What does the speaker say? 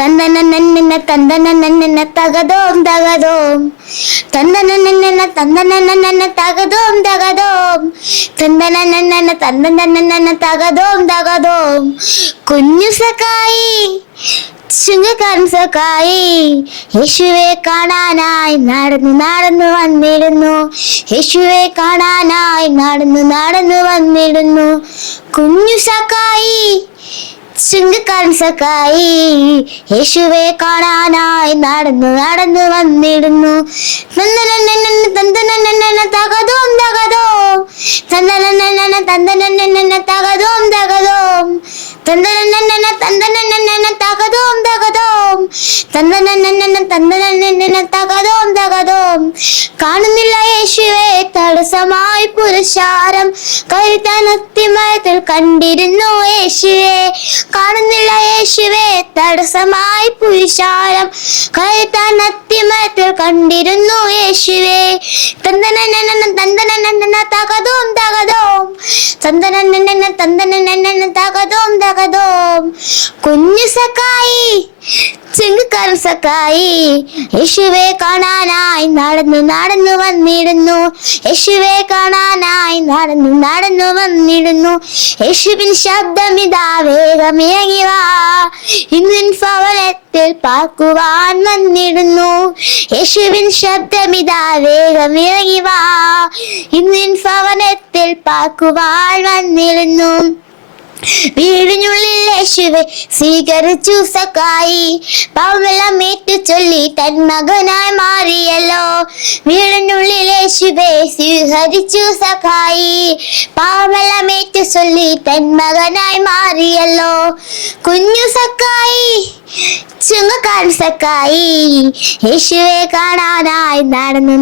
തന്തനന്നന്ന തന്തനന്നന്ന തകതോം തകതോം തന്തനന്നന്ന തന്തനന്നന്ന തകതോം തകതോം തന്തനന്നന്ന തന്തനന്നന്ന തകതോം തകതോം കുഞ്ഞു സഖായി ചുങ്കക്കാരൻ സഖായി യേശുവെ കാണാനായി നടന്നു നടന്നു വന്നിരുന്നു യേശുവെ കാണാനായി നടന്നു നടന്നു വന്നിരുന്നു കുഞ്ഞു സക്കായി ചുങ്കക്കാരൻ സക്കായി യേശുവെ കാണാനായി നടന്നു നടന്നു വന്നിടുന്നു. തകതും തകതും. തകതോം തകതോം. കാണുന്നില്ല യേശുവെ തടസ്സമായി പുരുഷാരം. കരുത്തനത്തിമയത്തിൽ കണ്ടിരുന്നു യേശുവെ. തടസ്സമായി പുരുഷാരം കരുത്തനത്തിമയത്തിൽ കണ്ടിരുന്നു യേശുവെ. തന്തനന്നന്ന തകതോം തകതോം. തന്തനന്നന്ന തന്തനന്നന്ന തകതോം തകതോം. കുഞ്ഞു സക്കായി ചെങ്കുക്കാരൻ സക്കായി യേശുവെ കാണാനായി നടന്നു നടന്നു വന്നിടുന്നു. യേശുവെ കാണാനായി നടന്നു നടന്നു വന്നിടുന്നു. യേശുവിൻ ശബ്ദമിതാ വേഗമിറങ്ങി വാ. പാർക്കുവാൻ വന്നിടുന്നു. യേശുവിൻ ശബ്ദമിതാ വേഗമിറങ്ങി വാ. ഇന്നിൻ ഭവനത്തിൽ പാക്കുവാൻ വന്നിരുന്നു വീടിനുള്ളിൽ യേശുവെ സ്വീകരിച്ചു സക്കായി പാവമെല്ലാം ഏറ്റു ചൊല്ലി തൻ മകനായി മാറിയല്ലോ. വീടിനുള്ളിൽ യേശുവെ സ്വീകരിച്ചു സക്കായി പാവമെല്ലാം ഏറ്റു ചൊല്ലി തൻ മകനായി മാറിയല്ലോ. കുഞ്ഞു സക്കായി ചുങ്കക്കാരൻ സക്കായി യേശുവെ കാണാനായി നടന്നു